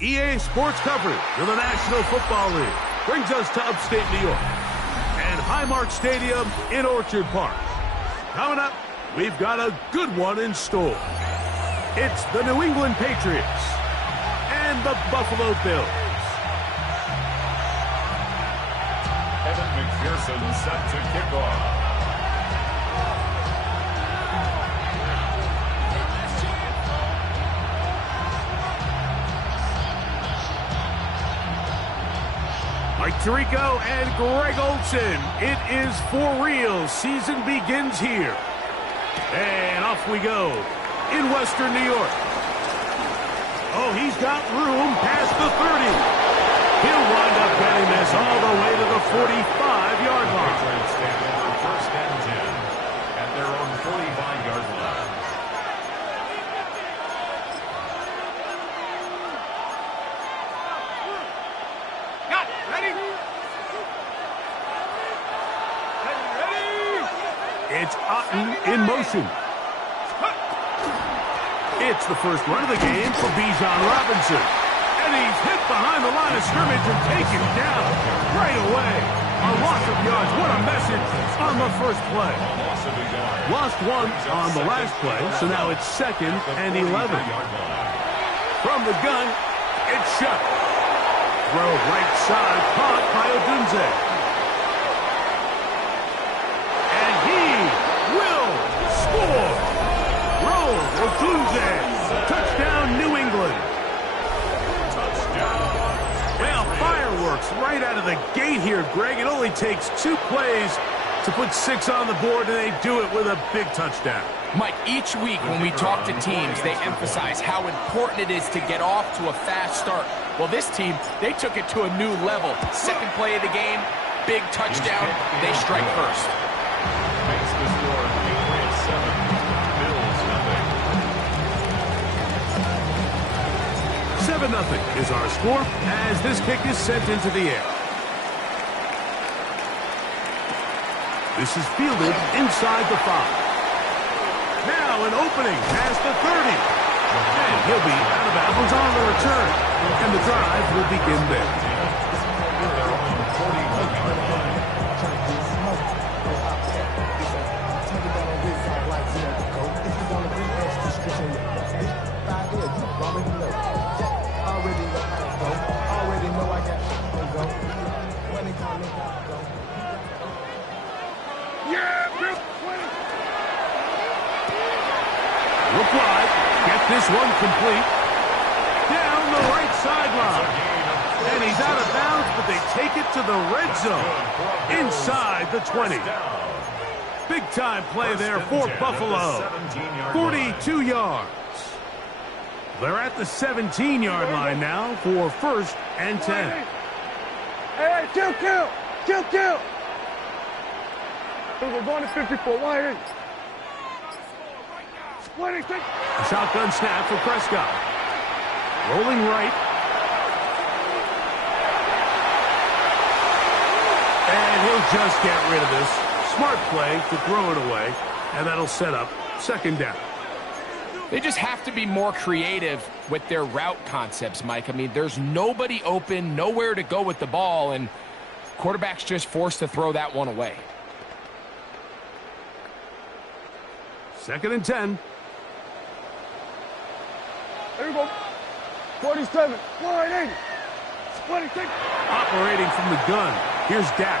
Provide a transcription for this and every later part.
EA Sports coverage of the National Football League brings us to upstate New York and Highmark Stadium in Orchard Park. Coming up, we've got a good one in store. It's the New England Patriots and the Buffalo Bills. Evan McPherson set to kick off. Mike Tirico and Greg Olson. It is for real. Season begins here. And off we go in Western New York. Oh, he's got room past the 30. He'll wind up getting this all the way to the 45-yard line. Patriots stand in for first and 10 at their own 45-yard line. It's Otten in motion. It's the first run of the game for Bijan Robinson. And he's hit behind the line of scrimmage and taken down right away. A loss of yards. What a message on the first play. Lost one on the last play, so now it's 2nd and 11. From the gun, it's shut. Throw right side, caught by Odunze. And he will score. Roll Odunze. Touchdown, New England. Well, fireworks right out of the gate here, Greg. It only takes 2 plays to put 6 on the board, and they do it with a big touchdown. Mike, each week when we talk to teams, they emphasize how important it is to get off to a fast start. Well, this team, they took it to a new level. Second play of the game, big touchdown. They strike first. Makes the score Patriots 7, Bills 7-0 is our score as this kick is sent into the air. This is fielded inside the 5. Now an opening past the 30. And he'll be out of bounds on the return. And the drive will begin there. Look wide. Get this one complete. Down the right sideline. And he's out of bounds, but they take it to the red zone. Inside the 20. Big-time play there for Buffalo. 42 yards. They're at the 17-yard line now for 1st and 10. Hey, kill! We're going to 54. Wide. A shotgun snap for Prescott. Rolling right. And he'll just get rid of this. Smart play to throw it away. And that'll set up 2nd down. They just have to be more creative with their route concepts, Mike. I mean, there's nobody open, nowhere to go with the ball, and quarterback's just forced to throw that one away. 2nd and 10. There we go. 47. Wide 80. 26. Operating from the gun. Here's Dak.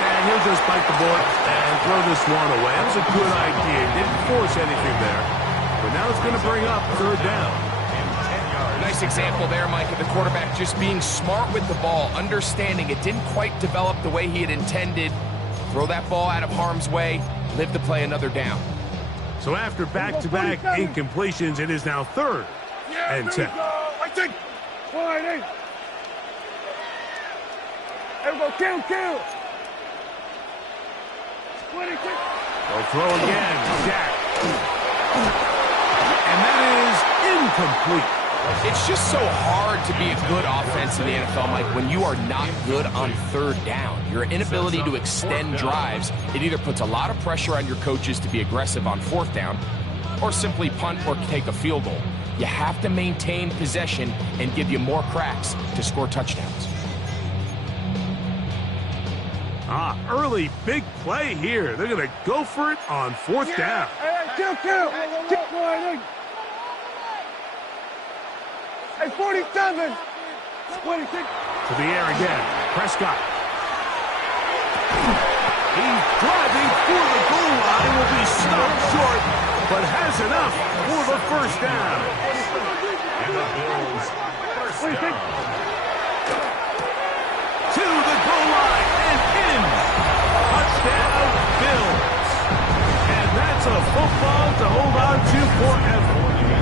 And he'll just bite the board and throw this one away. That was a good idea. Didn't force anything there. But now it's going to bring up 3rd down. Nice example there, Mike, of the quarterback just being smart with the ball, understanding it didn't quite develop the way he had intended. Throw that ball out of harm's way, live to play another down. So after back-to-back incompletions, it is now 3rd and 10. I think. Wide 8. There we go. Kill. 26. They'll throw again. Dak. And that is incomplete. It's just so hard to be a good offense in the NFL, Mike, when you are not good on 3rd down. Your inability to extend drives, it either puts a lot of pressure on your coaches to be aggressive on 4th down, or simply punt or take a field goal. You have to maintain possession and give you more cracks to score touchdowns. Early big play here. They're going to go for it on 4th down. Kill. Hey, 47. 26. To the air again. Prescott. He's driving for the goal line. Will be stopped short, but has enough for the first down. And the Bills first down. To the goal line and in. Touchdown, Bills. And that's a football to hold on to forever.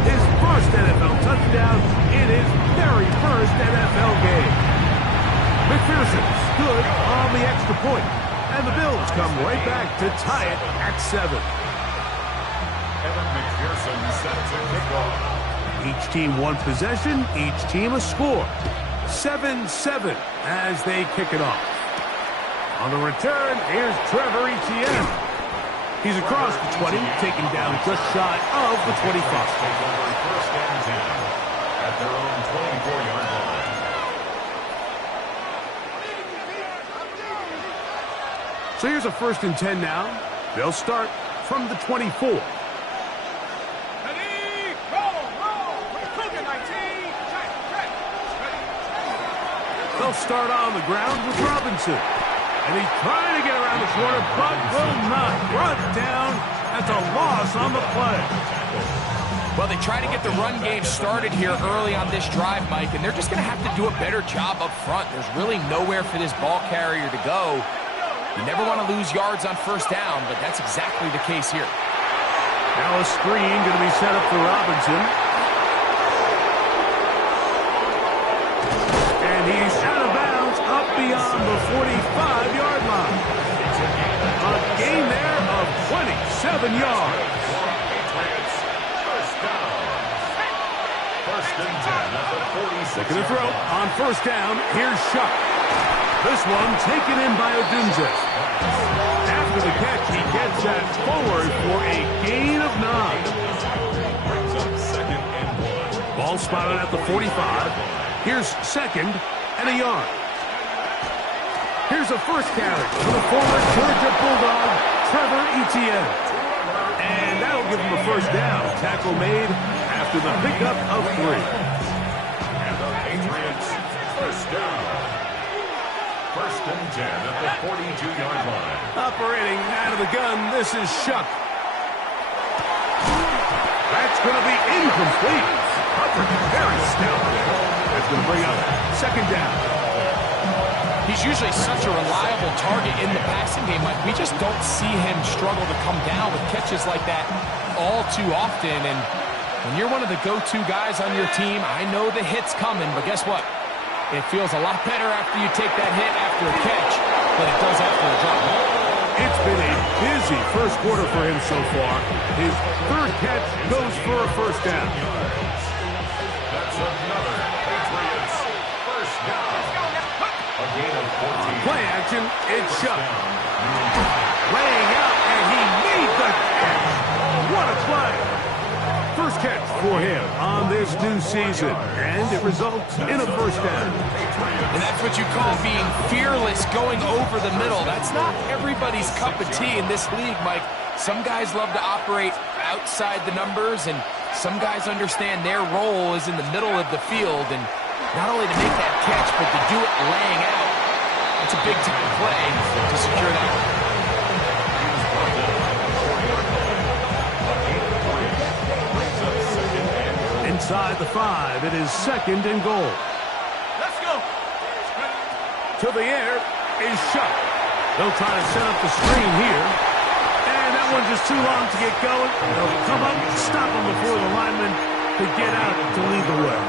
His first NFL touchdown in his very first NFL game. McPherson stood on the extra point, and the Bills come right back to tie it at 7. Evan McPherson set to kick off. Each team one possession, each team a score. 7-7 as they kick it off. On the return, here's Trevor Etienne. He's across the 20, taken down just shy of the 25. Take over first and 10 at their own 24-yard line. So here's a 1st and 10 now. They'll start from the 24. They'll start on the ground with Robinson. And he's trying to get around the corner, but will not. Brought down. That's a loss on the play. Well, they try to get the run game started here early on this drive, Mike, and they're just going to have to do a better job up front. There's really nowhere for this ball carrier to go. You never want to lose yards on first down, but that's exactly the case here. Now a screen going to be set up for Robinson. And he's out of bounds up beyond the 45-yard line. A gain there of 27 yards. Patriots first down. First and 10 at the 46. Second to throw on first down. Here's Shuck. This one taken in by Odunze. After the catch, he gets that forward for a gain of 9. Brings up second and 1. Ball spotted at the 45. Here's second and a yard. Here's a first carry for the former Georgia Bulldog, Trevor Etienne. And that'll give him a first down. Tackle made after the pickup of 3. And the Patriots first down. First and 10 at the 42-yard line. Operating out of the gun, this is Shuck. That's going to be incomplete. Covered very stout. That's going to bring up second down. He's usually such a reliable target in the passing game, Mike. We just don't see him struggle to come down with catches like that all too often. And when you're one of the go-to guys on your team, I know the hit's coming, but guess what? It feels a lot better after you take that hit after a catch than it does after a drop. It's been a busy first quarter for him so far. His 3rd catch goes for a first down. That's another Patriots first down. A gain of 14. Play action, it's Shuck. Laying out, and he made the catch. What a play. First catch for him on this new season, and it results in a first down. And that's what you call being fearless, going over the middle. That's not everybody's cup of tea in this league, Mike. Some guys love to operate outside the numbers, and some guys understand their role is in the middle of the field, and not only to make that catch, but to do it laying out. It's a big-time play to secure that one. Inside the 5, it is second and goal. Let's go. To the air is Shuck. They'll try to set up the screen here. And that one's just too long to get going. They'll come up and stop him before the lineman to get out to lead the way.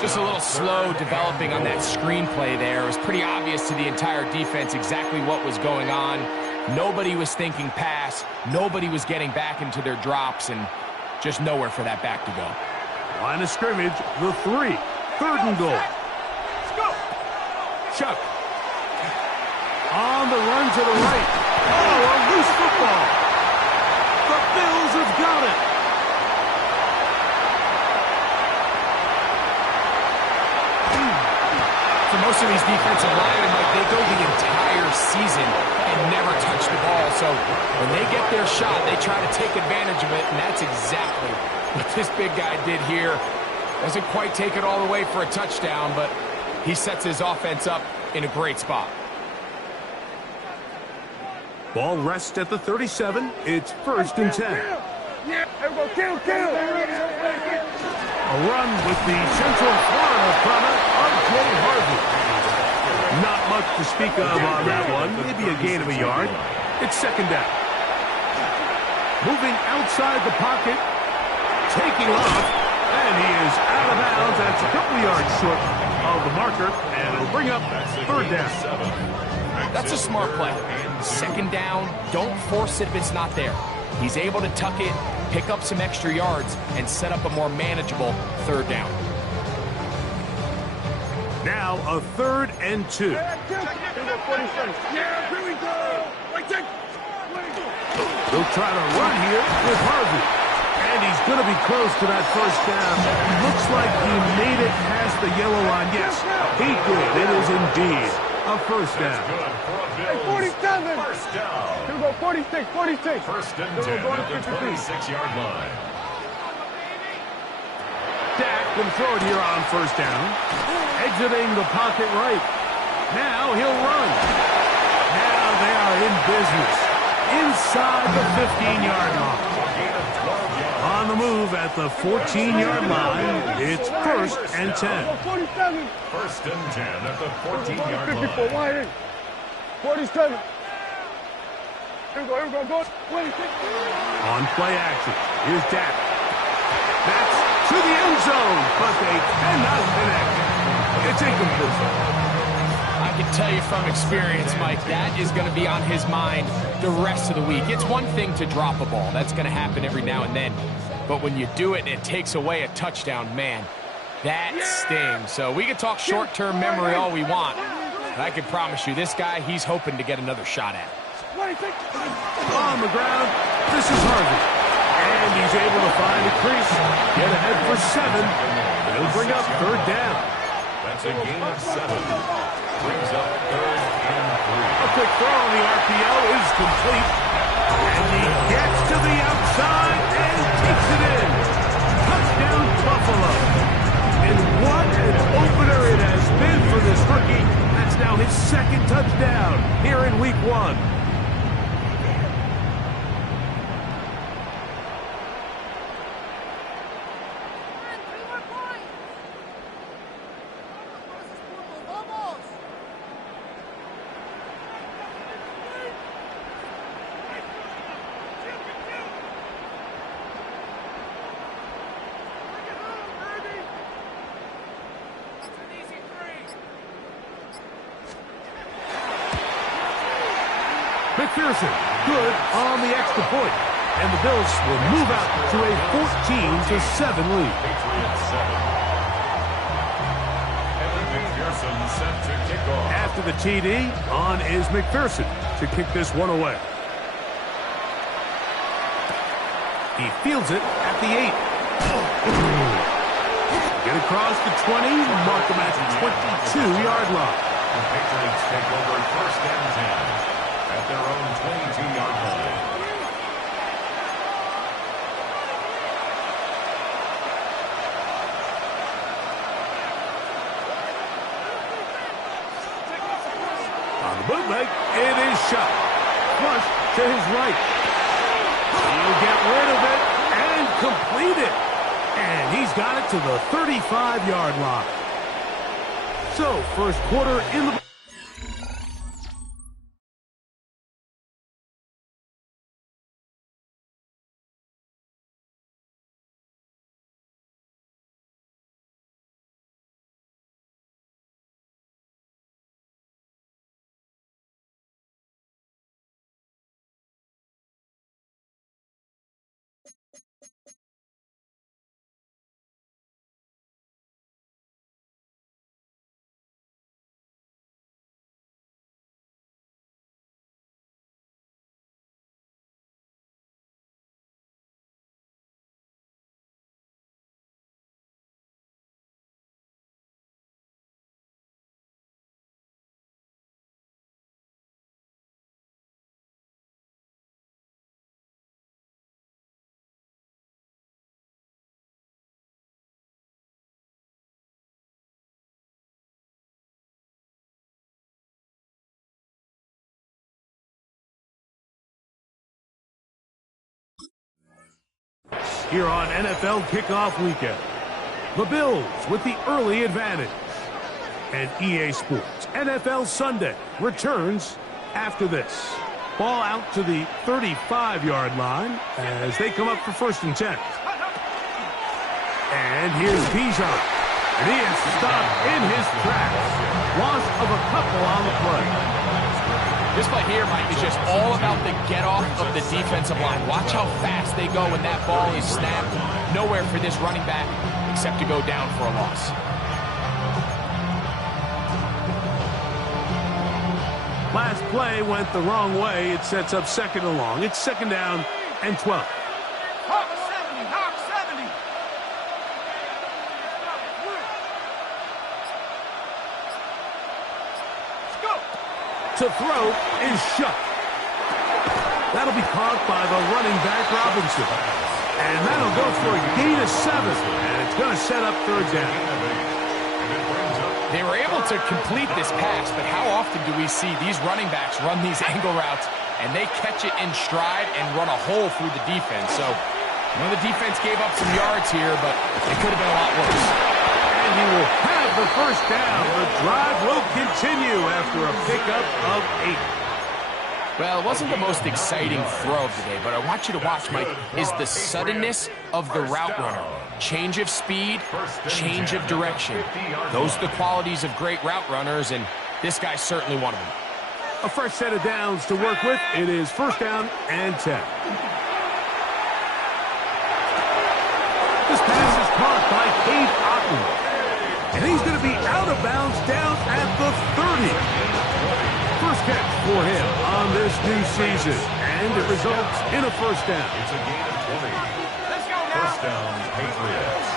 Just a little slow developing on that screenplay there. It was pretty obvious to the entire defense exactly what was going on. Nobody was thinking pass. Nobody was getting back into their drops, and just nowhere for that back to go. Line of scrimmage, the 3. 3rd and goal. Let's go. Shuck. On the run to the right. Oh, a loose football. The Bills have got it. For most of these defensive linemen, like, they go the entire season and never touch the ball. So when they get their shot, they try to take advantage of it, and that's exactly what this big guy did here. Doesn't quite take it all the way for a touchdown, but he sets his offense up in a great spot. Ball rests at the 37. It's 1st and 10. Yeah, kill. A run with the Central Florida product, R.J. Harvey. Not much to speak of on that one. Maybe a gain of a yard. It's 2nd down. Moving outside the pocket. Taking off. And he is out of bounds. That's a couple yards short of the marker. And it'll bring up 3rd down. That's a smart play. 2nd down, don't force it if it's not there. He's able to tuck it, pick up some extra yards, and set up a more manageable 3rd down. Now a 3rd and 2. They'll try to run here with Harvey. And he's going to be close to that 1st down. Looks like he made it past the yellow line. Yes, he did. It is indeed a 1st down. Hey, 47. 1st down. Here we go, 46. 1st and 10 at the 26-yard line. Dak can throw it here on 1st down. Exiting the pocket right. Now he'll run. Now they are in business. Inside the 15-yard line. On the move at the 14-yard line. It's 1st and 10. 47. 1st and 10 at the 14-yard 54, line. wide in. 47. Here we go, go. 26. On play action. Here's Dak. That's to the end zone, but they cannot connect. It's incomplete. I can tell you from experience, Mike, that is going to be on his mind the rest of the week. It's one thing to drop a ball. That's going to happen every now and then. But when you do it and it takes away a touchdown, man, that stings. So we can talk short-term memory all we want. But I can promise you, this guy, he's hoping to get another shot at it. On the ground, this is Harvey. And he's able to find a crease. Get ahead for 7. He'll bring up 3rd down. That's a gain of 7. Brings up 3rd and 3. A quick throw on the RPO is complete. And he gets to the outside and takes it in. Touchdown, Buffalo. And what an opener it has been for this rookie. That's now his 2nd touchdown here in Week 1. McPherson, good on the extra point. And the Bills will move out to a 14-7 lead. Patriots 7. Evan McPherson set to kick off. After the TD, on is McPherson to kick this one away. He fields it at the 8. Get across the 20, mark them at the 22-yard line. The Patriots take over 1st and 10 at their own 22-yard line. On the bootleg, it is shot. Flush to his right. He'll get rid of it and complete it. And he's got it to the 35-yard line. So, 1st quarter in the here on NFL Kickoff Weekend. The Bills with the early advantage. And EA Sports NFL Sunday returns after this. Ball out to the 35-yard line as they come up for 1st and 10. And here's Bijan. And he is stopped in his tracks. Loss of a couple on the play. This play here, Mike, is just all about the get-off of the defensive line. Watch how fast they go when that ball is snapped. Nowhere for this running back except to go down for a loss. Last play went the wrong way. It sets up 2nd and long. It's 2nd down and 12. Hawk 70, Hawk 70. Let's go. To throw is shut. That'll be caught by the running back, Robinson. And that'll go for a gain of 7. And it's going to set up 3rd down. They were able to complete this pass, but how often do we see these running backs run these angle routes and they catch it in stride and run a hole through the defense? So, the defense gave up some yards here, but it could have been a lot worse. And he will have the 1st down. The drive will continue after a pickup of 8. Well, it wasn't the most exciting throw of the day, but I want you to watch, Mike, is the suddenness of the route runner. Change of speed, change of direction. Those are the qualities of great route runners, and this guy's certainly one of them. A fresh set of downs to work with. It is 1st down and 10. This pass is caught by Cade Otton. And he's going to be out of bounds down at the 30. First catch for him on this new season. And it results in a 1st down. It's a gain of 20. 1st down, Patriots.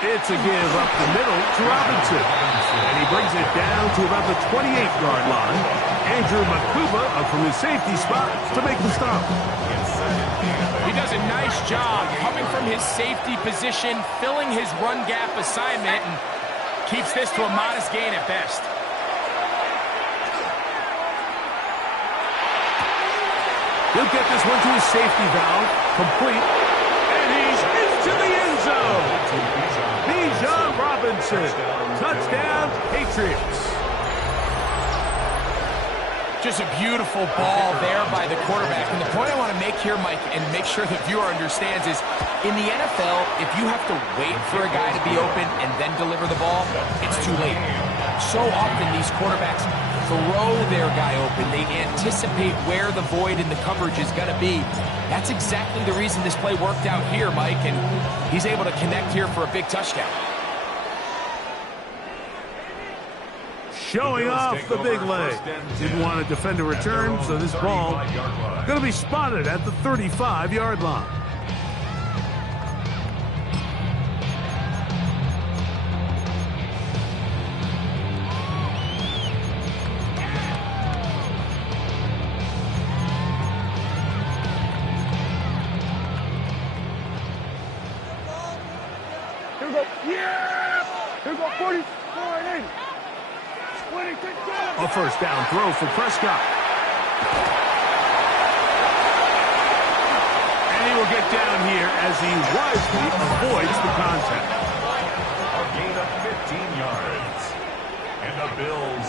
It's a give up the middle to Robinson. And he brings it down to about the 28-yard line. Andrew Makuba up from his safety spot to make the stop. He does a nice job coming from his safety position, filling his run gap assignment, and keeps this to a modest gain at best. He'll get this one to his safety valve, complete, and he's into the end zone. Bijan Robinson, touchdown, Patriots. Just a beautiful ball there by the quarterback. And the point I want to make here, Mike, and make sure the viewer understands is, in the NFL, if you have to wait for a guy to be open and then deliver the ball, it's too late. So often these quarterbacks throw their guy open. They anticipate where the void in the coverage is going to be. That's exactly the reason this play worked out here, Mike, and he's able to connect here for a big touchdown. Showing off the big leg. Didn't want to defend a return, so this ball going to be spotted at the 35-yard line. Here we go. Yeah! Here we go. 40, 40, 80. 20, 10, 10. A 1st down throw for Prescott. And he will get down here as he wisely avoids the contact. A gain of 15 yards. And the Bills,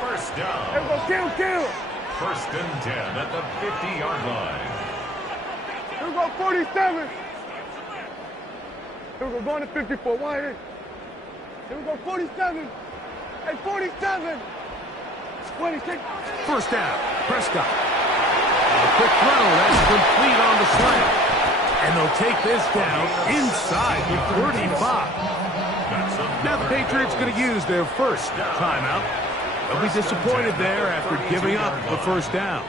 1st down. Here we go. Kill. 1st and 10 at the 50-yard line. Here we go. 47. Here we go. Going to 54. Wide in. Here we go. 47. And 47. 26. 1st down, Prescott. A quick throw, that's complete on the slant. And they'll take this down inside the 35. Now the Patriots going to use their 1st timeout. They'll be disappointed there after giving up the 1st down.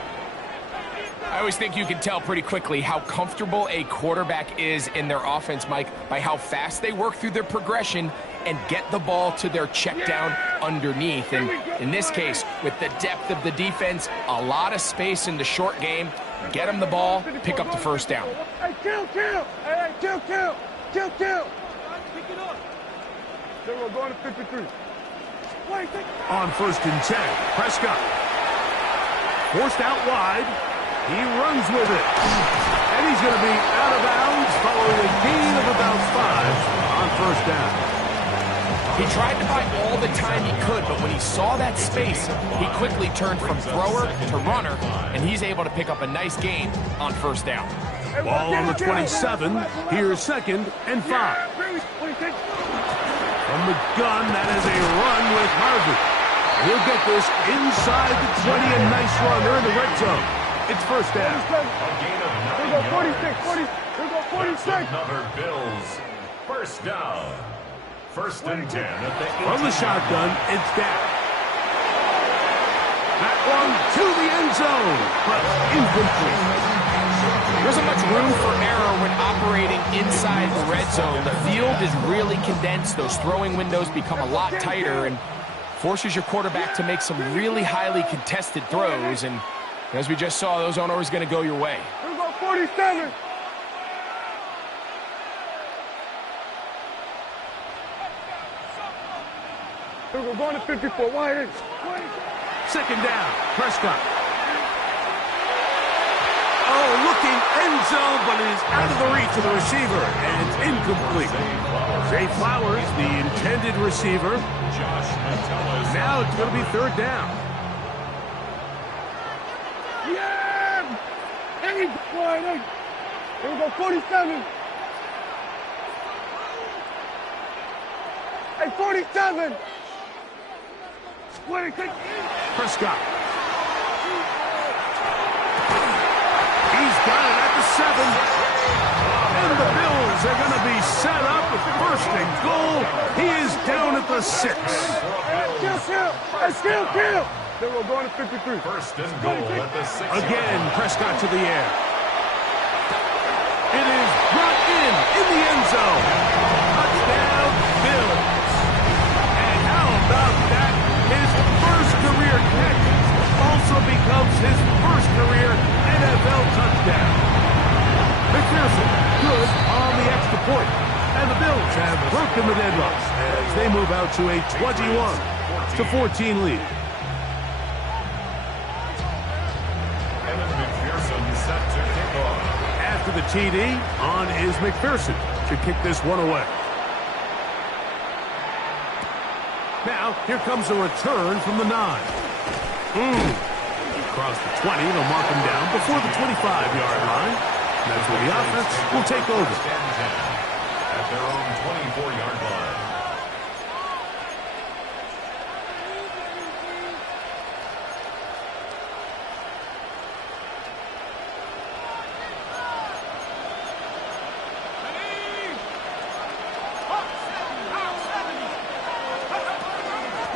I always think you can tell pretty quickly how comfortable a quarterback is in their offense, Mike, by how fast they work through their progression and get the ball to their check down underneath. And in this case, with the depth of the defense, a lot of space in the short game, get them the ball, pick up the 1st down. Hey, kill. Hey, kill. Pick it up. Then we're going to 53. On 1st and 10, Prescott. Forced out wide. He runs with it. And And he's going to be out of bounds following a gain of about 5 on first down. He tried to buy all the time he could, but when he saw that space, he quickly turned from thrower to runner, and he's able to pick up a nice gain on first down. Ball on the 27. Here's 2nd and 5. From the gun, that is a run with Harvey. He'll get this inside the 20, a nice run. They're in the red zone. It's first down. A gain of 9 Here we go, yards. 46. Another Bills. First down. First and 10 at the 18. From the shotgun, it's down. That one to the end zone, but incomplete. There isn't much room for error when operating inside the red zone. The field is really condensed. Those throwing windows become a lot tighter and forces your quarterback to make some really highly contested throws. And as we just saw, those aren't always going to go your way. Here we go, 47. Here we go, going to 54. Wide. 2nd down, Prescott. Oh, looking end zone, but it is out of the reach of the receiver, and it's incomplete. Zay Flowers, the intended receiver. Now it's going to be 3rd down. Yeah! Hey, wide. Here we go, 47. Hey, 47. Prescott. He's got it at the 7. And the Bills are going to be set up with 1st and goal. He is down at the 6. Kill. Then we're going to 53. First and goal at the 6. Again, Prescott to the air. It is brought in the end zone. Touchdown, Bills. And how about that? His first career catch also becomes his first career NFL touchdown. McPherson, good on the extra point. And the Bills have broken the deadlock as they move out to a 21-14 lead. And then McPherson set to kick off. After the TD, on is McPherson to kick this one away. Now, here comes a return from the 9. Across the 20, they'll mark him down before the 25-yard line. That's where the offense will take over. At their own 24-yard line.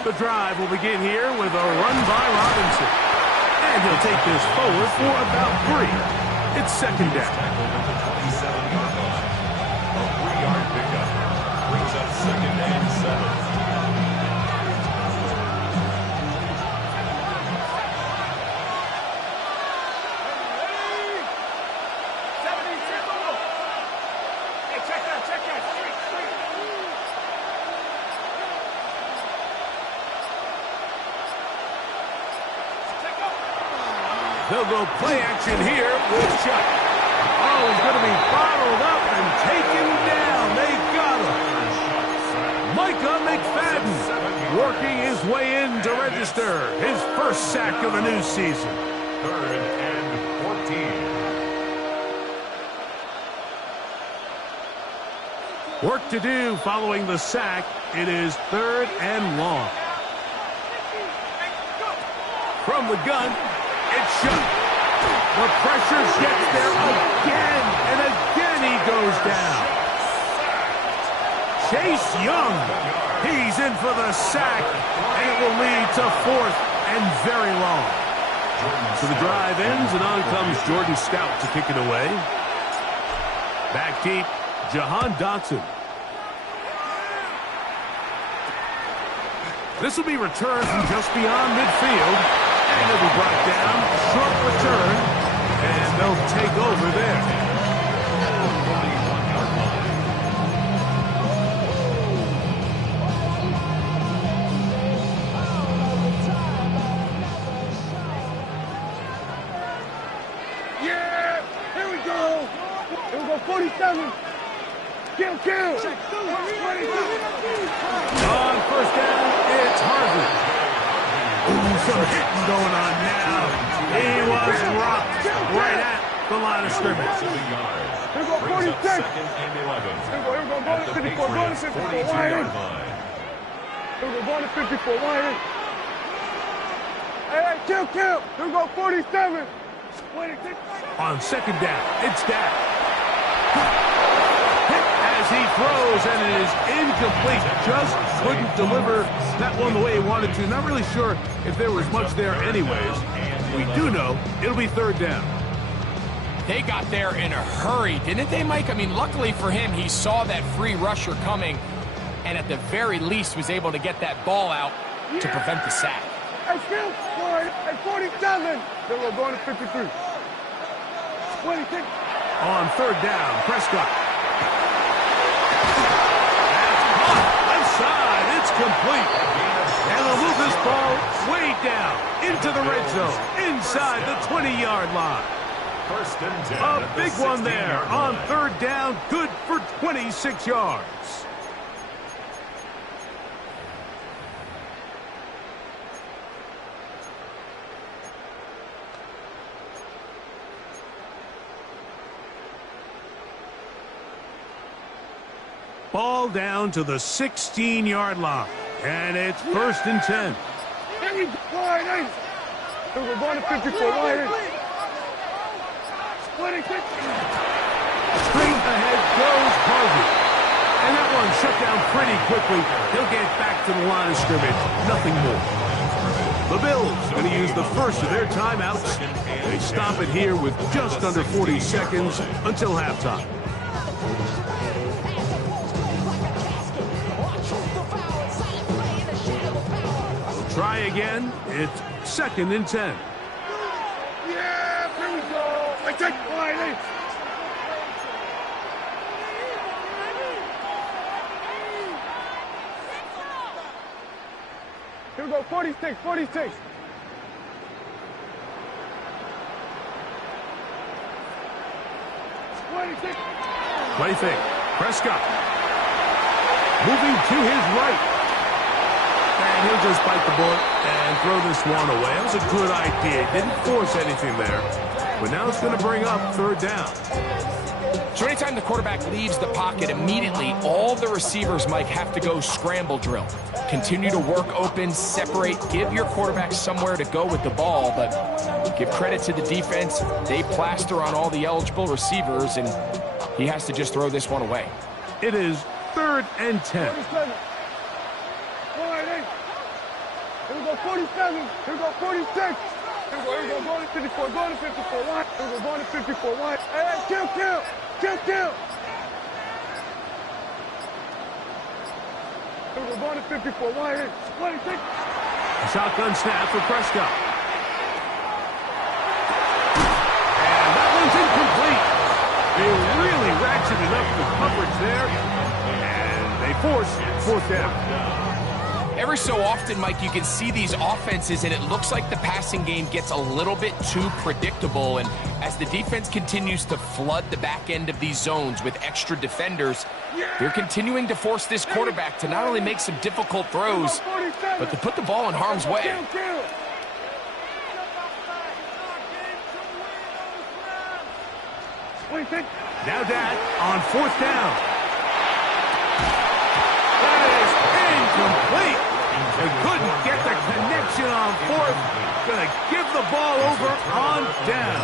The drive will begin here with a run by Robinson. And he'll take this forward for about 3. It's 2nd down. Tackled at the 27-yard line. A 3-yard pickup. Brings up 2nd and 7. They'll go play action here with Chuck. Oh, he's going to be bottled up and taken down. They got him. Micah McFadden working his way in to register his first sack of the new season. 3rd and 14. Work to do following the sack. It is 3rd and long. From the gun, it's shot. The pressure gets there again, and again he goes down. Chase Young, he's in for the sack, and it will lead to 4th and very long. So the drive ends, and on comes Jordan Stout to kick it away. Back deep, Jahan Dotson. This will be returned from just beyond midfield, and it'll be brought down, short return, and they'll take over there. Yeah! Here we go! go 47. Kill. On first down, it's Harvey. Ooh, some hitting going on now. He was rocked right at the line of scrimmage. Here go 46. Here we go, going to 54, going to 54, wide in. Here we go, going to 54, wide in. Hey, kill. Here we go, 47. 26. On second down, it's Dak. Hit as he throws, and it is incomplete. Just couldn't deliver that one the way he wanted to. Not really sure if there was much there anyways. We do know it'll be third down. They got there in a hurry, didn't they, Mike? I mean, luckily for him, he saw that free rusher coming, and at the very least was able to get that ball out to prevent the sack. Hey, still, at 47. Then we're going to 53. 26. On third down, Prescott. That's caught. Left side, it's complete. And they'll move this ball way down into the red zone, inside the 20-yard line. First and 10 A big one there on third down, good for 26 yards. Ball down to the 16-yard line, and it's first and 10. Wide in. So we're going to 54, wide in. 26. Straight ahead goes Harvey. And that one shut down pretty quickly. He'll get back to the line of scrimmage. Nothing more. The Bills going to use the first of their timeouts. They stop it here with just under 40 seconds until halftime. We'll try again. It's second and 10. Yeah, here we go. I take wide in. Here we go, 46. 26. Play fake. Prescott. Moving to his right. And he'll just bite the bullet and throw this one away. That was a good idea. Didn't force anything there. But now it's going to bring up third down. So anytime the quarterback leaves the pocket, immediately all the receivers, Mike, have to go scramble drill. Continue to work open, separate, give your quarterback somewhere to go with the ball, but give credit to the defense. They plaster on all the eligible receivers, and he has to just throw this one away. It is third and 10. 47. Wide in. Here we go, 47. Here we go, 46. Here we go, going to 54, going to 54, wide. Here we go, going to 54, wide. Hey, kill. Here we go, going to 54, wide in. 26. Shotgun snap for Prescott. And that one's incomplete. They really ratcheted up the coverage there. And they force fourth down. Every so often, Mike, you can see these offenses, and it looks like the passing game gets a little bit too predictable. And as the defense continues to flood the back end of these zones with extra defenders, they're continuing to force this quarterback to not only make some difficult throws, but to put the ball in harm's way. Now Dak on fourth down. That is incomplete. They couldn't get the connection on fourth. Gonna give the ball over on down.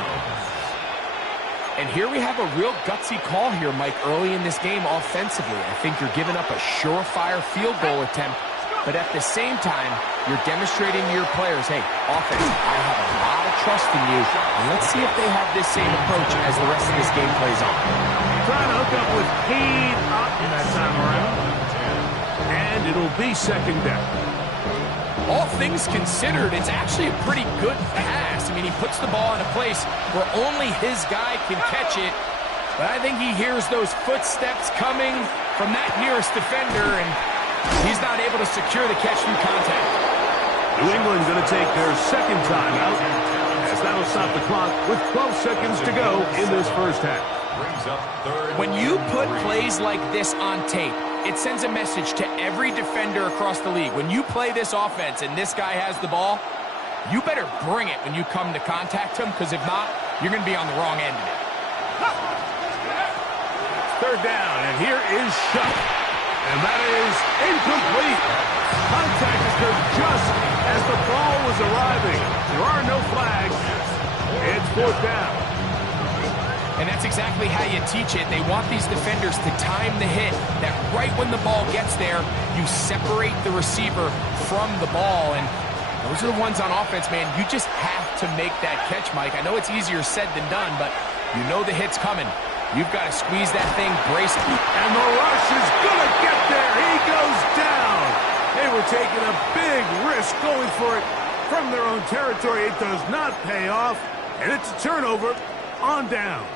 And here we have a real gutsy call here, Mike, early in this game offensively. I think you're giving up a surefire field goal attempt, but at the same time, you're demonstrating to your players, hey, offense, I have a lot of trust in you, and let's see if they have this same approach as the rest of this game plays on. Trying to hook up with Cade Otton that time around. And it'll be second down. All things considered, it's actually a pretty good pass. I mean, he puts the ball in a place where only his guy can catch it. But I think he hears those footsteps coming from that nearest defender, and he's not able to secure the catch through contact. New England going to take their second timeout, as that'll stop the clock with 12 seconds to go in this first half. brings up third. When you put plays like this on tape, it sends a message to every defender across the league. When you play this offense and this guy has the ball, you better bring it when you come to contact him, because if not, you're going to be on the wrong end of it. Third down, and here is Shuck. And that is incomplete. Contact occurred just as the ball was arriving. There are no flags. It's fourth down. And that's exactly how you teach it. They want these defenders to time the hit, that right when the ball gets there, you separate the receiver from the ball. And those are the ones on offense, man. You just have to make that catch, Mike. I know it's easier said than done, but you know the hit's coming. You've got to squeeze that thing, brace it. And the rush is going to get there. He goes down. They were taking a big risk going for it from their own territory. It does not pay off, and it's a turnover on downs.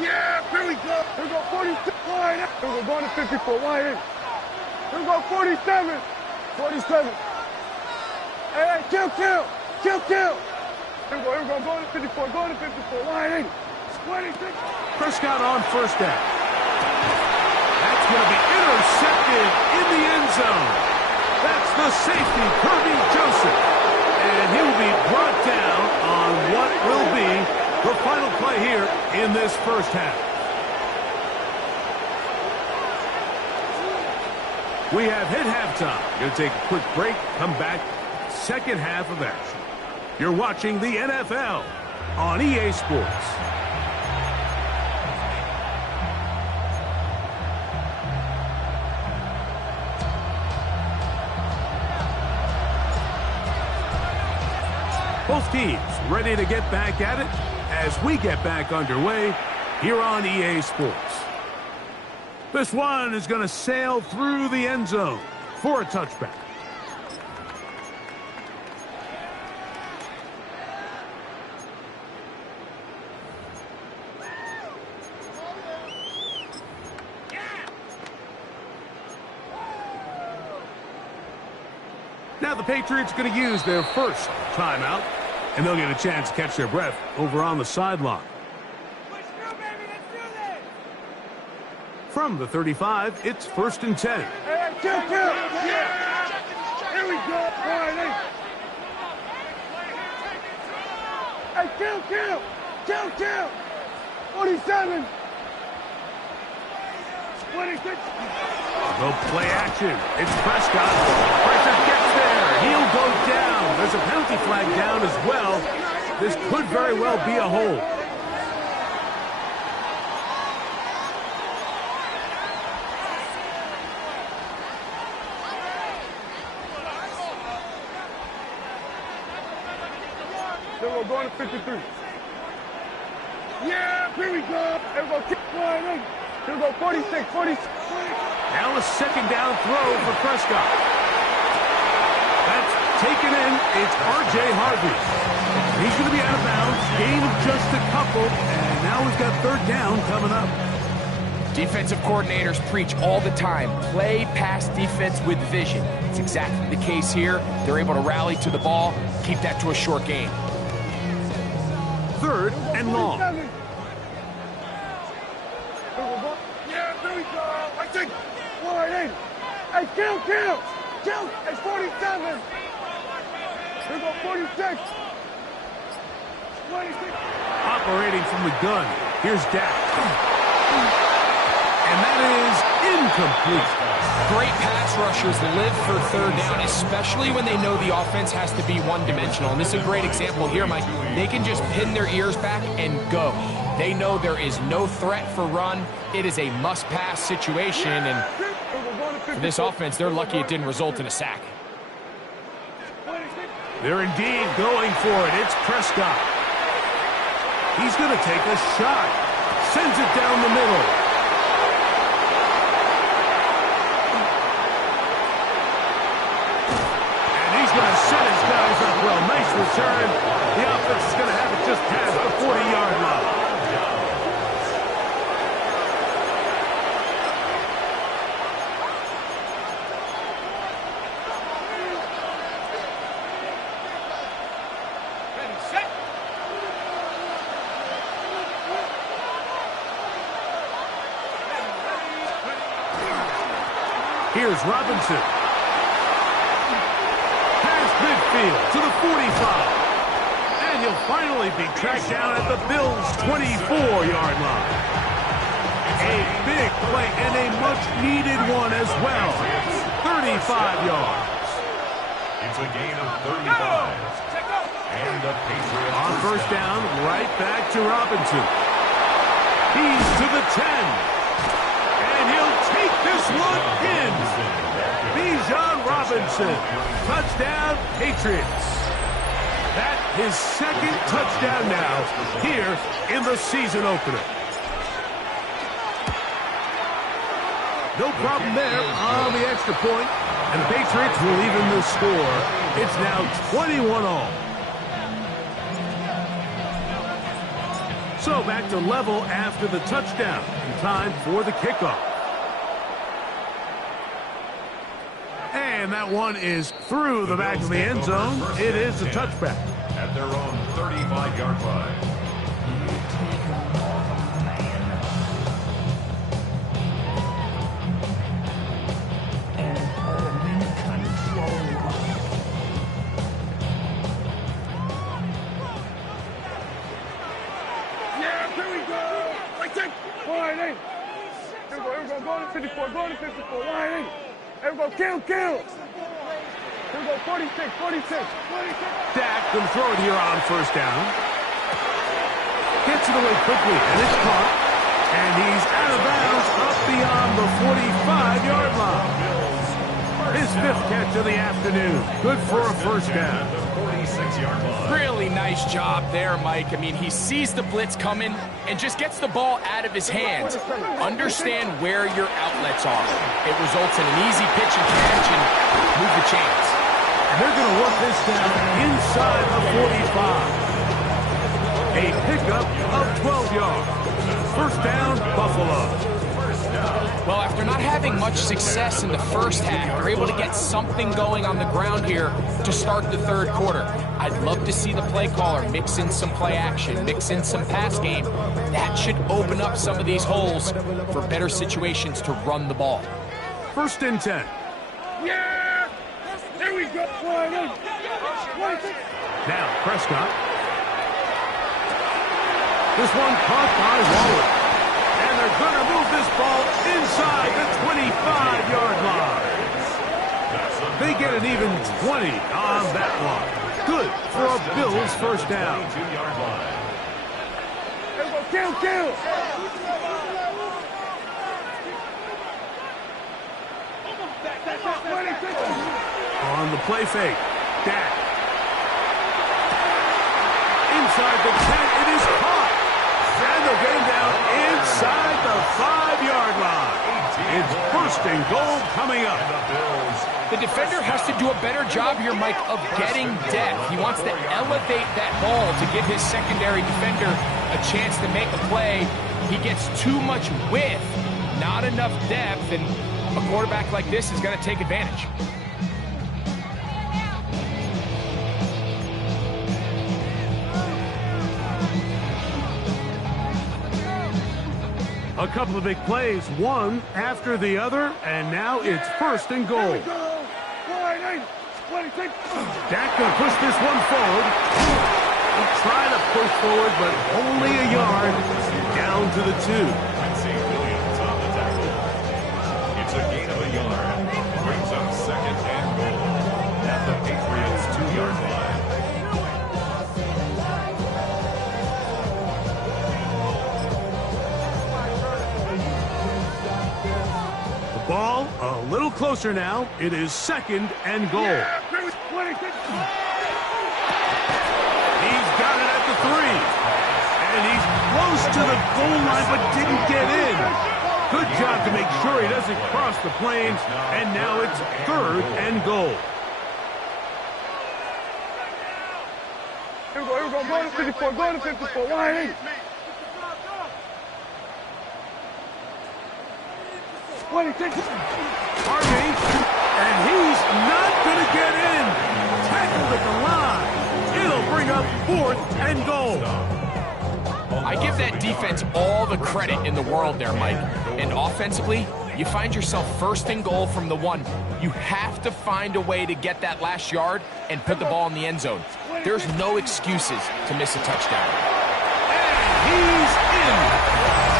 Yeah, here we go. Here we go, 46 wide. Here we go, going to 54 wide. Here we go, 47. 47. Hey, kill. Here we go, going to 54, going to 54 wide. 26. Prescott on first down. That's going to be intercepted in the end zone. That's the safety, Kirby Joseph. And he will be brought down on what will be the final play here in this first half. We have hit halftime. Going to take a quick break, come back, second half of action. You're watching the NFL on EA Sports. Both teams ready to get back at it as we get back underway here on EA Sports. This one is going to sail through the end zone for a touchback. Now the Patriots are going to use their first timeout, and they'll get a chance to catch their breath over on the sideline. From the 35, it's 1st and 10. Hey, kill. Yeah. Here we go. Right, hey, kill. 47. 26. No play action. It's Prescott. Prescott gets there. He'll go down. There's a penalty flag down as well. This could very well be a hold. Then we're going to 53. Yeah, here we go. Here we go. Kick flying in. Here we go. 46. Now a second down throw for Prescott. That's taken in. It's R.J. Harvey. He's going to be out of bounds. Gain of just a couple. And now we've got third down coming up. Defensive coordinators preach all the time, play pass defense with vision. It's exactly the case here. They're able to rally to the ball, keep that to a short game. Third and long. Yeah, here we go. I think. Wide in. Hey, kill. It's 47. Here we go, 46. 26. Operating from the gun. Here's Dak. And that is incomplete. Great pass rushers live for third down, especially when they know the offense has to be one-dimensional. And this is a great example here, Mike. They can just pin their ears back and go. They know there is no threat for run. It is a must-pass situation, and for this offense, they're lucky it didn't result in a sack. They're indeed going for it. It's Prescott. He's going to take a shot. Sends it down the middle. Going to set his guys up well. Nice return. The offense is going to have it just past the 40-yard line. Here's Robinson. Past midfield to the 45. And he'll finally be tracked down at the Bills' 24-yard line. A big play and a much-needed one as well. 35 yards. It's a gain of 35. And the Patriots on first down, right back to Robinson. He's to the 10. And he'll take this one in. Bijan Robinson. Touchdown, Patriots. That's his second touchdown now here in the season opener. No problem there on the extra point. And the Patriots will even the score. It's now 21-all. So back to level after the touchdown. In time for the kickoff. And that one is through the back of the end zone. It is a touchback. At their own 35-yard line. Yeah, here we go. Right there. Wide eight. Here we go. Go to 54. Go to 54. Wide eight. Here we go. Kill. Here we go. 46. Dak can throw it here on first down. Gets it away quickly, and it's caught. And he's out of bounds up beyond the 45-yard line. His fifth catch of the afternoon. Good for a first down. Really nice job there, Mike. I mean, he sees the blitz coming and just gets the ball out of his hands. Understand where your outlets are. It results in an easy pitch and catch and move the chains. They're going to work this down inside the 45. A pickup of 12 yards. First down, Buffalo. Well, after not having much success in the first half, they're able to get something going on the ground here to start the third quarter. I'd love to see the play caller mix in some play action, mix in some pass game. That should open up some of these holes for better situations to run the ball. First and 10. Yeah! There we go. Now, Prescott. This one caught by Waller. And they're going to move this ball inside the 25-yard line. They get an even 20 on that one. Good for a Bills first down. Kill. On the play fake, Dak. Inside the 10, it is caught. And they'll get him down inside the 5-yard line. It's first and goal coming up. The defender has to do a better job here, Mike, of getting depth. He wants to elevate that ball to give his secondary defender a chance to make a play. He gets too much width, not enough depth, and a quarterback like this is going to take advantage. A couple of big plays, one after the other, and now it's first and goal. Dak going to push this one forward. He'll try to push forward, but only a yard down to the 2. It's a gain of a yard. Brings up second and goal at the Patriots' 2-yard line. Ball a little closer now. It is second and goal. He's got it at the 3. And he's close to the goal line but didn't get in. Good job to make sure he doesn't cross the plains. And now it's third and goal. Here we go. Go to 54. Go to 54. Wide eight. Harvey, and he's not going to get in. Tackled at the line. It'll bring up fourth and goal. I give that defense all the credit in the world there, Mike. And offensively, You find yourself first and goal from the 1. You have to find a way to get that last yard and put the ball in the end zone. There's no excuses to miss a touchdown. And he's in.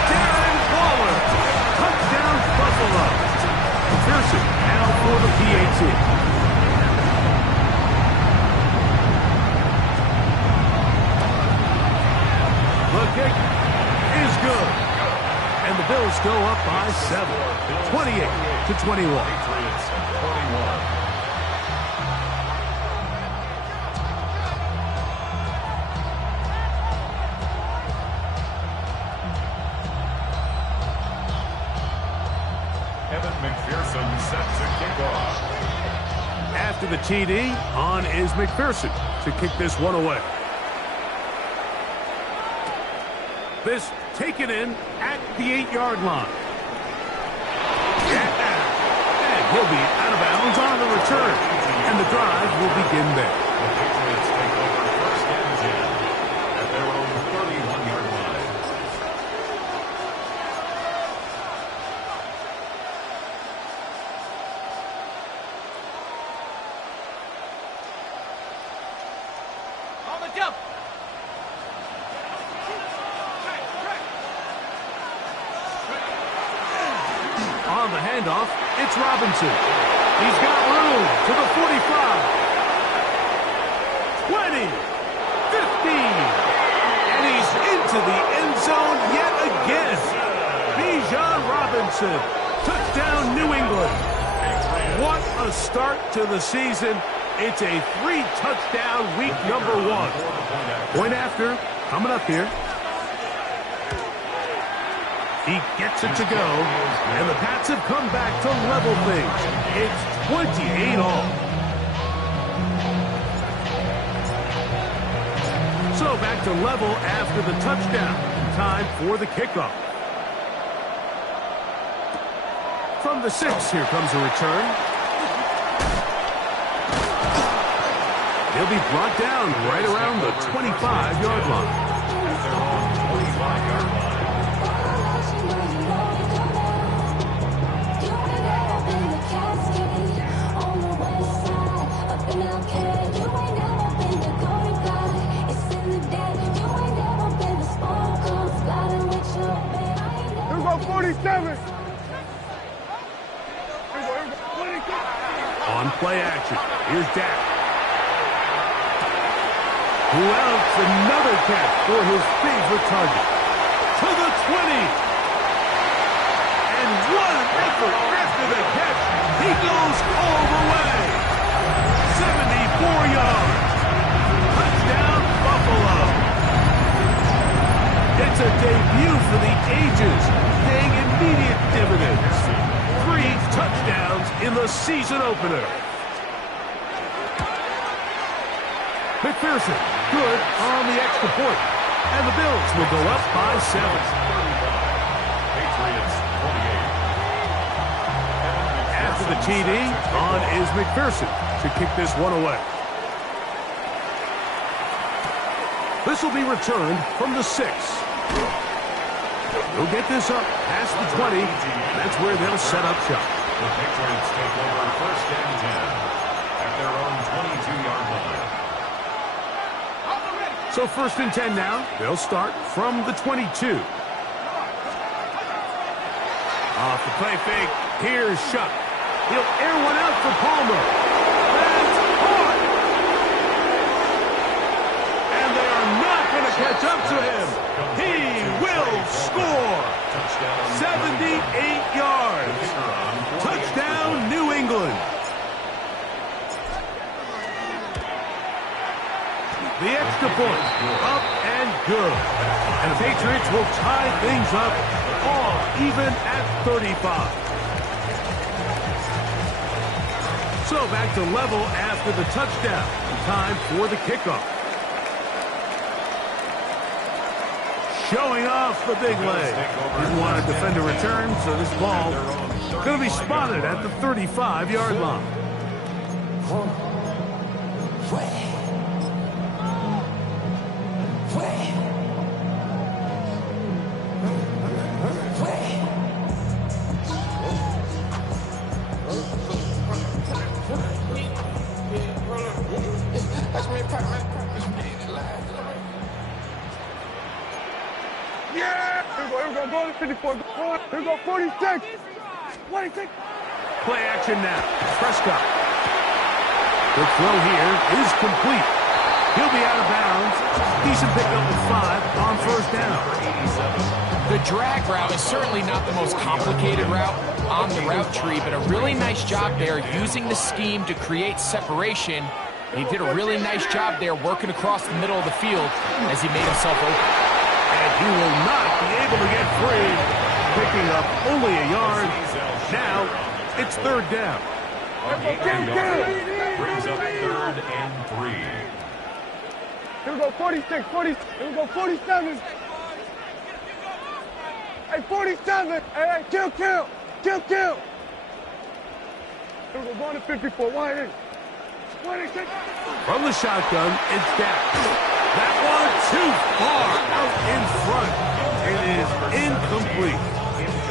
Darren Waller. Touchdown, Buffalo. Pearson now for the PAT. The kick is good. And the Bills go up by 7, 28-21. Patriots 21. Evan McPherson set to kick off. After the TD, on is McPherson to kick this one away. This taken in at the 8-yard line. And he'll be out of bounds on the return. And the drive will begin there. The Patriots take over first and 10 at their own 31-yard line. On the jump. On the handoff, it's Robinson. He's got room to the 45. 20. 15. And he's into the end zone yet again. Bijan Robinson. Touchdown, New England. What a start to the season. It's a 3-touchdown week number 1. Point after, coming up here. He gets it to go, and the Pats have come back to level things. It's 28 all. So back to level after the touchdown. Time for the kickoff. From the 6, here comes a return. He'll be brought down right around the 25-yard line. At their own 25-yard line. Here we go, 47. On play action, here's Dak. Who else? Another catch for his favorite target. To the 20. And what an effort after the catch. He goes all the way. 74 yards. Touchdown, Buffalo. It's a debut for the ages, paying immediate dividends. 3 touchdowns in the season opener. McPherson, good on the extra point. And the Bills will go up by 7. Patriots 28. After the TD, on is McPherson to kick this one away. This will be returned from the 6. He'll get this up past the 20. That's where they'll set up shop. The Patriots take over first and 10 at their own 22-yard line. So first and 10 now. They'll start from the 22. Off the play fake. Here's Shuck. He'll air one out for Palmer. That's caught. And they are not going to catch up to him. He will score. 78 yards. Touchdown, New England. The extra point, up and good. And the Patriots will tie things up all even at 35. So back to level after the touchdown. Time for the kickoff. Showing off the big leg. Didn't want to defend a return, so this ball going to be spotted at the 35-yard line. Here we go, going to 54. Here we go, 46. 26. Play action now. Prescott. The throw here is complete. He'll be out of bounds. Decent pickup with 5 on first down. The drag route is certainly not the most complicated route on the route tree, but a really nice job there using the scheme to create separation. He did a really nice job there working across the middle of the field as he made himself open. And he will not be able to get free, picking up only a yard. Now it's third down. Brings up 3rd and 3. Here we go, 46, 40. Here we go, 47. Hey, 47. Hey, kill. Here we go, going to 54. Wide in. 26. From the shotgun, it's Dak. That one too far out in front. It is incomplete.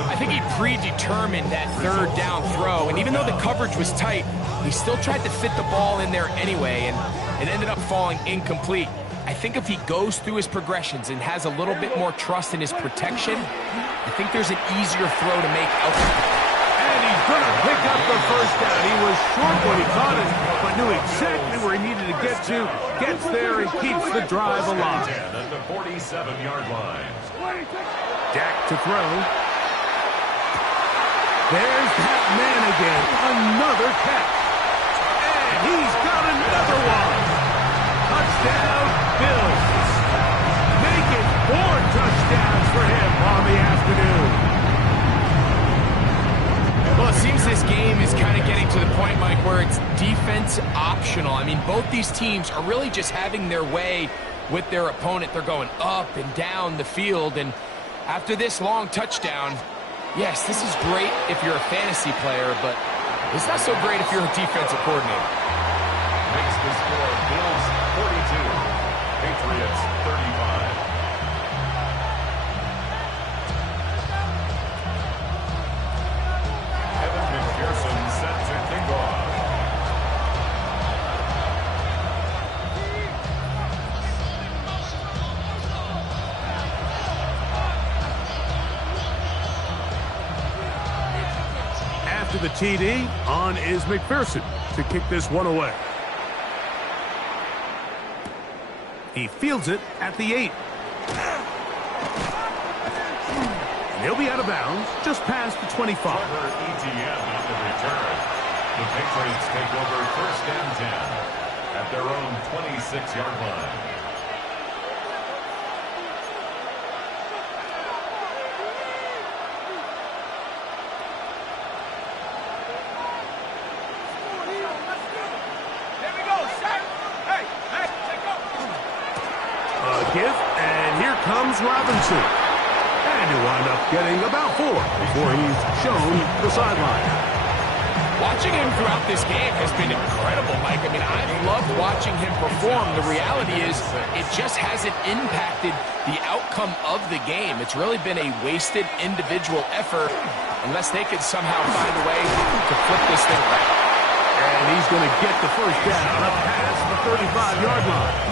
I think he predetermined that third down throw, and even though the coverage was tight, he still tried to fit the ball in there anyway, and it ended up falling incomplete. I think if he goes through his progressions and has a little bit more trust in his protection, I think there's an easier throw to make out. And he's going to pick up the first down. He was short when he caught it, but knew exactly where he needed to get to. Gets there and keeps the drive alive. At the 47-yard line. Dak to throw. There's that man again. Another catch. And he's got another one. Touchdown, Bills. Make it 4 touchdowns for him on the afternoon. Well, it seems this game is kind of getting to the point, Mike, where it's defense optional. I mean, both these teams are really just having their way with their opponent. They're going up and down the field, and after this long touchdown, yes, this is great if you're a fantasy player, but it's not so great if you're a defensive coordinator. Makes the score Bills 42, Patriots 35. Evan McPherson set to kick off. After the TD, on is McPherson to kick this one away. He fields it at the 8. And he'll be out of bounds just past the 25. Trevor Etienne on the return. The Patriots take over 1st and 10 at their own 26-yard line. And here comes Robinson. And he'll wind up getting about 4 before he's shown the sideline. Watching him throughout this game has been incredible, Mike. I mean, I've loved watching him perform. The reality is it just hasn't impacted the outcome of the game. It's really been a wasted individual effort unless they could somehow find a way to flip this thing around. And he's going to get the first down up past the 35-yard line.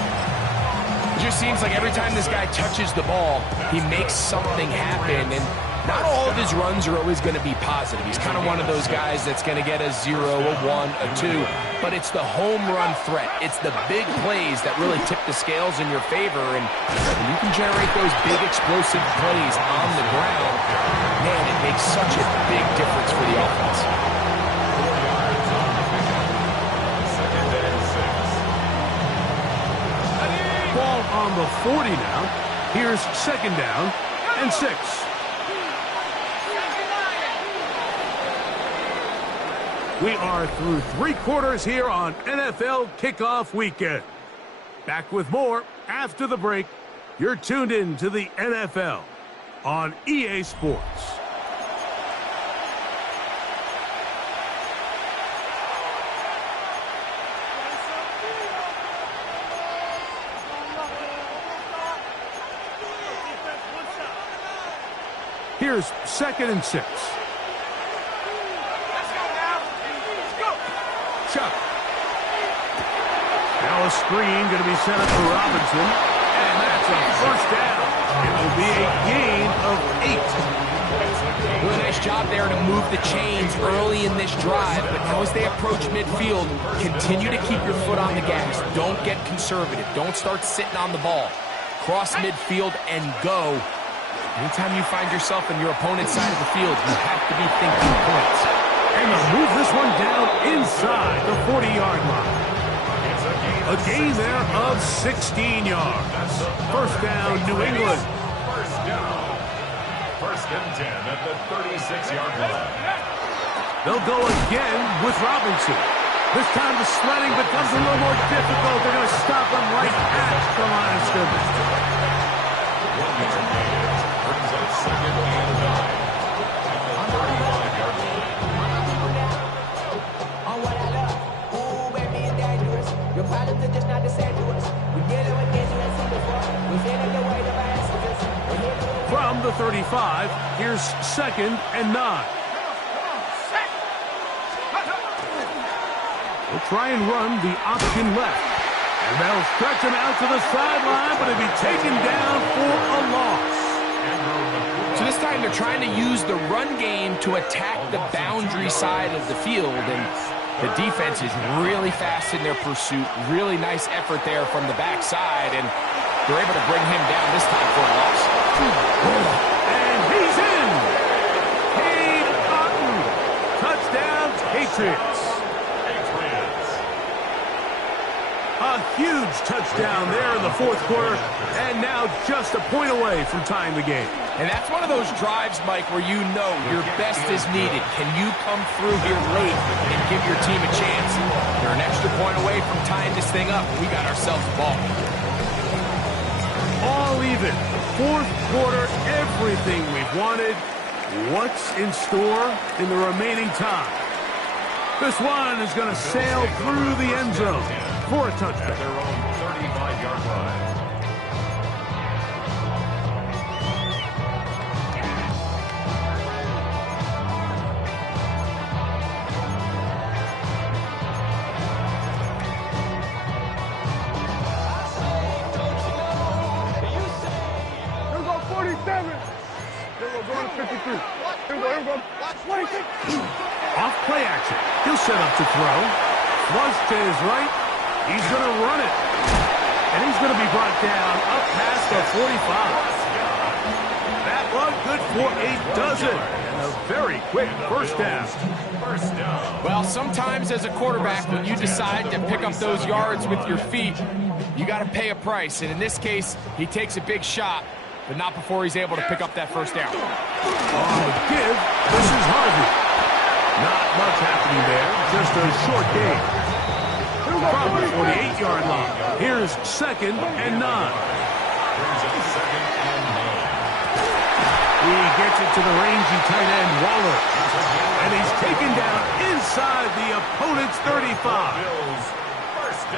It just seems like every time this guy touches the ball, he makes something happen, and not all of his runs are always going to be positive. He's kind of one of those guys that's going to get a 0, a 1, a 2, but it's the home run threat. It's the big plays that really tip the scales in your favor, and when you can generate those big explosive plays on the ground, man, it makes such a big difference for the offense. Ball on the 40 now. Here's 2nd down and 6. We are through 3 quarters here on NFL Kickoff Weekend. Back with more after the break. You're tuned in to the NFL on EA Sports. Here's 2nd and 6. Chuck. Now a screen going to be set up for Robinson. And that's It's a first down. It will be a gain of 8. Really nice job there to move the chains early in this drive, but now as they approach midfield, continue to keep your foot on the gas. Don't get conservative. Don't start sitting on the ball. Cross midfield and go. Anytime you find yourself on your opponent's side of the field, you have to be thinking points. And they'll move this one down inside the 40-yard line. A gain there of 16 yards. First down, New England. First down. First and 10 at the 36-yard line. They'll go again with Robinson. This time the sledding becomes a little more difficult. They're going to stop him right at the line of scrimmage. 1 yard gain. Brings up second and 9 at the 35-yard line. On what I love. Ooh, baby, it's dangerous. Your problems are just not the same to us. We dealing with things you ain't seen before. We feeling the weight of our answers. From the 35, here's second and 9. They'll try and run the option left. And they'll stretch him out to the sideline, but he'll be taken down for a loss. So this time they're trying to use the run game to attack the boundary side of the field, and the defense is really fast in their pursuit. Really nice effort there from the backside, and they're able to bring him down this time for a loss. And he's in. Cade Otton. Touchdown, Patriots. A huge touchdown there in the fourth quarter, and now just a point away from tying the game. And that's one of those drives, Mike, where you know your best is needed. Can you come through here late and give your team a chance? They're an extra point away from tying this thing up. We got ourselves a ball. All even. Fourth quarter, everything we've wanted. What's in store in the remaining time? This one is going to sail through the end zone for a touchdown. At their own 35-yard line. Off play action. He'll set up to throw. Flush to his right. He's going to run it. And he's going to be brought down up past the 45. That one good for a dozen. And a very quick first down. First down. Well, sometimes as a quarterback, when you decide to pick up those yards with your feet, you got to pay a price. And in this case, he takes a big shot, but not before he's able to pick up that first down. On the give, this is Harvey. Not much happening there, just a short gain. From the 48-yard line, here's second and 9. He gets it to the rangy tight end, Waller. And he's taken down inside the opponent's 35.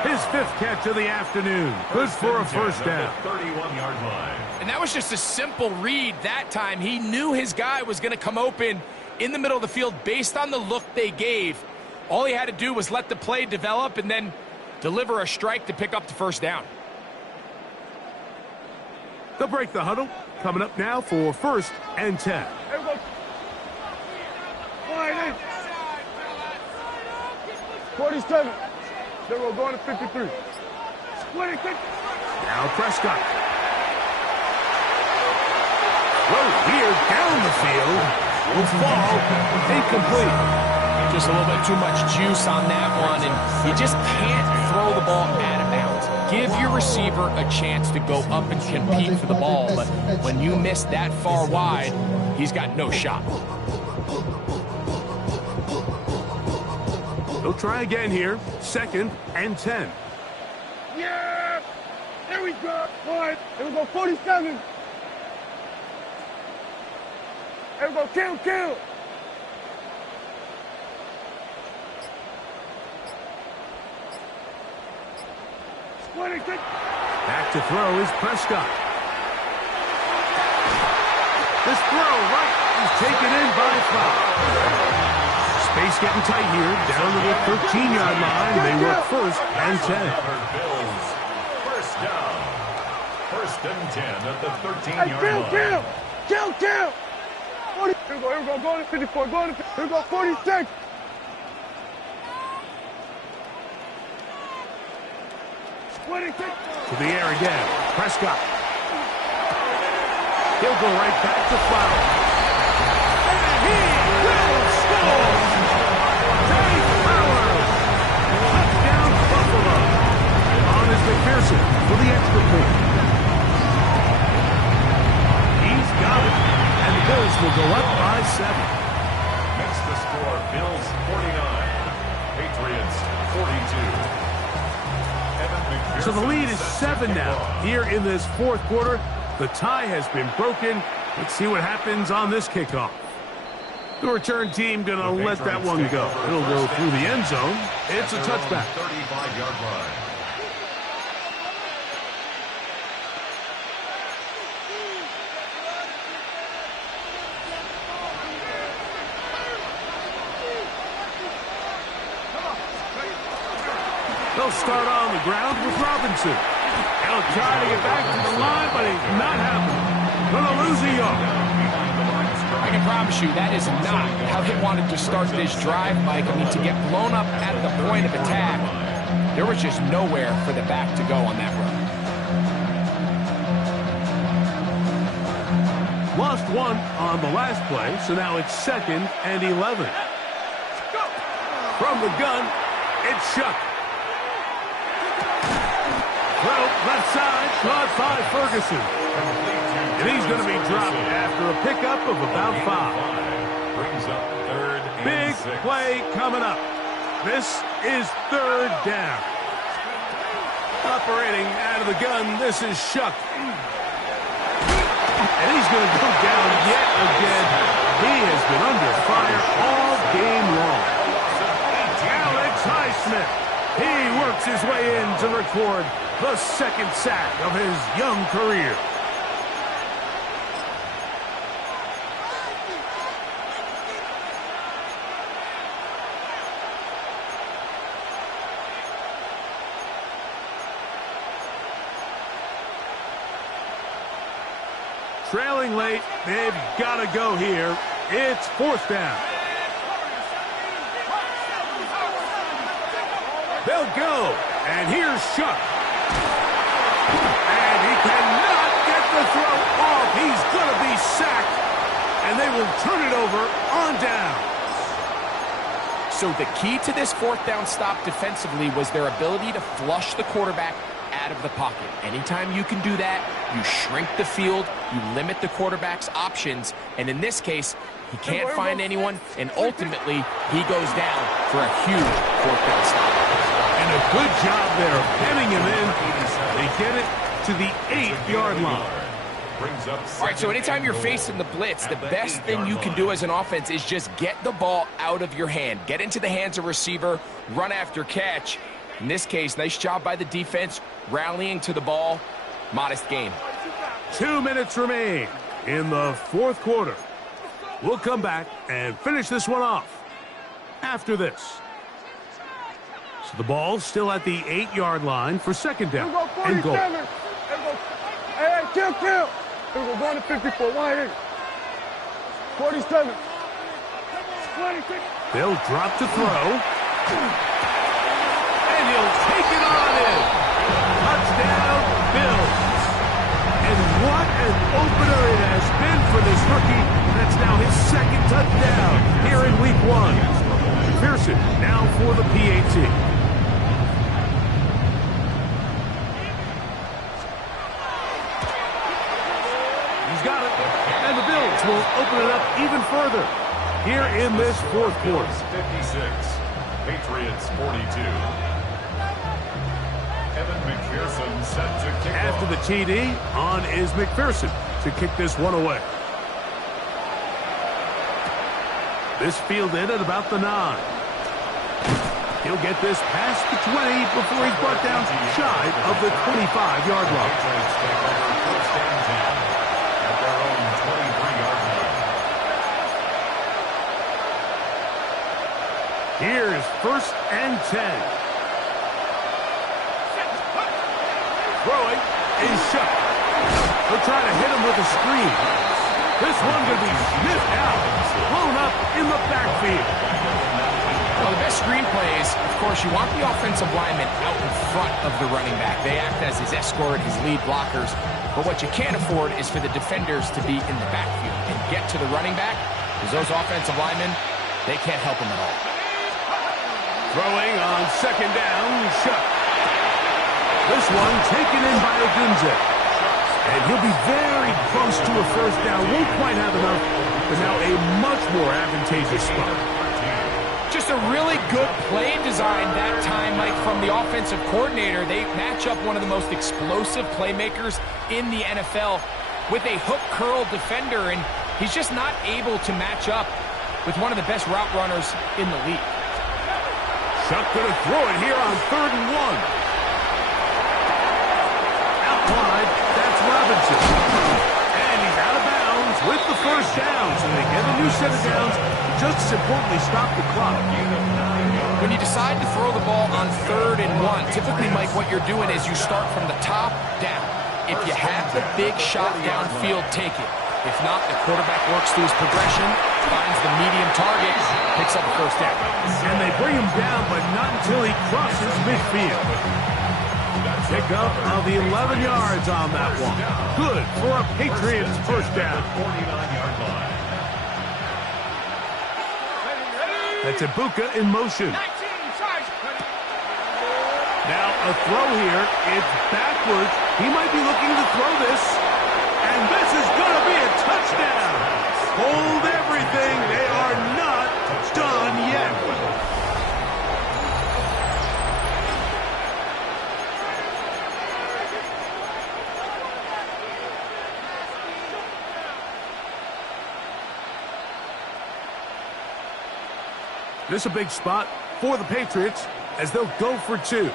His fifth catch of the afternoon. Good for a first down. 31-yard line. And that was just a simple read that time. He knew his guy was going to come open in the middle of the field based on the look they gave. All he had to do was let the play develop and then deliver a strike to pick up the first down. They'll break the huddle. Coming up now for first and 10. 47. Then we're going to 53. 26. Now Prescott. Throw here down the field. Will fall incomplete. Just a little bit too much juice on that one, and you just can't throw the ball out of bounds. Give your receiver a chance to go up and compete for the ball, but when you miss that far wide, he's got no shot. They'll try again here. Second and 10. Yeah! There we go. All right, here we go, 47. Here we go, kill. 26. Back to throw is Prescott. This throw right is taken in by foul. Space getting tight here. Down to the 13-yard line. They work first and 10. Bills. First down. First and 10 at the Hey, 13-yard kill, line. kill! Kill, kill! 40. Here we go, go to 54, go to 50. Here we go, 46. To the air again. Prescott. He'll go right back to Flower. And he will score! Dave Flowers! Touchdown Buffalo. On is McPherson for the extra point. He's got it. And the Bills will go up by 7. Makes the score Bills 49, Patriots 42. So the lead is 7 now. Here in this fourth quarter, the tie has been broken. Let's see what happens on this kickoff. The return team going to let that one go. It'll go through the end zone. It's a touchback. 35-yard line. They'll start on the ground with Robinson. He'll try to get back to the line, but he's not happening. Gonna lose a yard. I can promise you that is not how they wanted to start this drive, Mike. I mean, to get blown up at the point of attack, there was just nowhere for the back to go on that run. Lost one on the last play, so now it's 2nd and 11. From the gun, it's Shuck. Throw, left side, caught by Ferguson. And he's going to be dropped after a pickup of about 5. Brings up 3rd and Big 6. play coming up. This is 3rd down. Operating out of the gun, this is Shuck. And he's going to go down yet again. He has been under fire all game long. Alex Highsmith. He works his way in to record the 2nd sack of his young career. Trailing late, they've got to go here. It's 4th down. They'll go, and here's Shuck. And he cannot get the throw off. He's going to be sacked, and they will turn it over on down. So the key to this 4th down stop defensively was their ability to flush the quarterback out of the pocket. Anytime you can do that, you shrink the field, you limit the quarterback's options, and in this case, he can't find anyone, and ultimately, he goes down for a huge 4th down stop. And a good job there of pinning him in. They get it to the 8-yard line. Brings up All right, so anytime you're facing the blitz, the best thing you can do as an offense is just get the ball out of your hand. Get into the hands of receiver, run after catch. In this case, nice job by the defense, rallying to the ball. Modest game. 2 minutes remain in the fourth quarter. We'll come back and finish this one off after this. So the ball's still at the 8-yard line for 2nd down and goal. Hey, kill. Here we go, going to 54, 180. 47. 26. They'll drop to throw. And he'll take it on in. Touchdown, Bills. And what an opener it has been for this rookie. That's now his 2nd touchdown here in week 1. Pearson now for the PAT. He's got it. And the Bills will open it up even further here in this fourth quarter. 56, Patriots 42. Evan McPherson set to kick After the TD, on is McPherson to kick this one away. This fielded at about the 9. He'll get this past the 20 before he's brought down shy of the 25-yard line. Patriots take over 1st and 10 at their own 23-yard line. Here's 1st and 10. Throwing is Shuck. They'll try to hit him with a screen. This one could be sniffed out, blown up in the backfield. Well, the best screen plays, of course, you want the offensive lineman out in front of the running back. They act as his escort, his lead blockers. But what you can't afford is for the defenders to be in the backfield and get to the running back, because those offensive linemen, they can't help him at all. Throwing on second down, Shuck. This one taken in by Ogunze. And he'll be very close to a first down. Won't quite have enough, but now a much more advantageous spot. Just a really good play design that time, Mike, from the offensive coordinator. They match up one of the most explosive playmakers in the NFL with a hook curl defender, and he's just not able to match up with one of the best route runners in the league. Shuck going to throw it here on 3rd and 1. Out wide, that's Robinson. And he's out of bounds with the first down. So they get a new set of downs. Just as importantly, stop the clock. When you decide to throw the ball on 3rd and 1, typically, Mike, what you're doing is you start from the top down. If you have the big shot downfield, take it. If not, the quarterback works through his progression, finds the medium target, picks up the first down. And they bring him down, but not until he crosses midfield. Pick up of the 11 yards on that one. Good for a Patriots first down. 49-yard line. That's Ibuka in motion. Now a throw here. It's backwards. He might be looking to throw this. And this is going to be a touchdown. Hold everything. They are not done yet. This is a big spot for the Patriots as they'll go for 2. The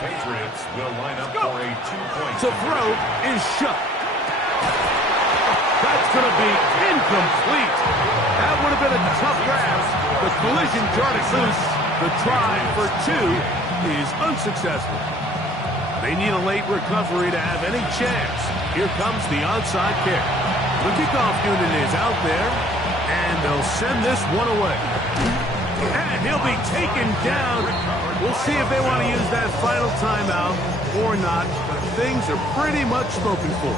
Patriots will line up for a 2-point. So throw is shut. That's going to be incomplete. That would have been a tough grab. The collision jarred it loose. The try for 2 is unsuccessful. They need a late recovery to have any chance. Here comes the onside kick. The kickoff unit is out there, and they'll send this one away. And he'll be taken down. We'll see if they want to use that final timeout or not. But things are pretty much spoken for.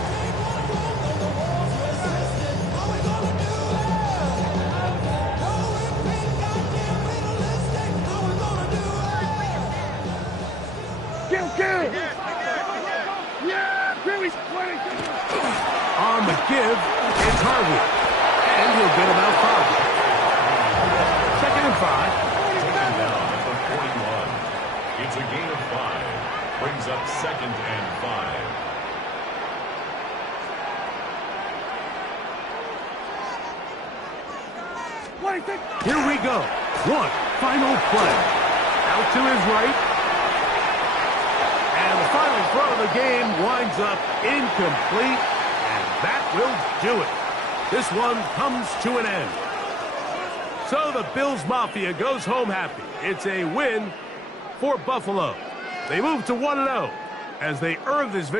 On the give, it's Harvey. And he'll get about 5. 2nd and 5. Taken down at the 41. It's a gain of 5. Brings up 2nd and 5. Here we go. One final play. Out to his right. And the final throw of the game winds up incomplete. And that will do it. This one comes to an end. So the Bills Mafia goes home happy. It's a win for Buffalo. They move to 1-0 as they earn this victory.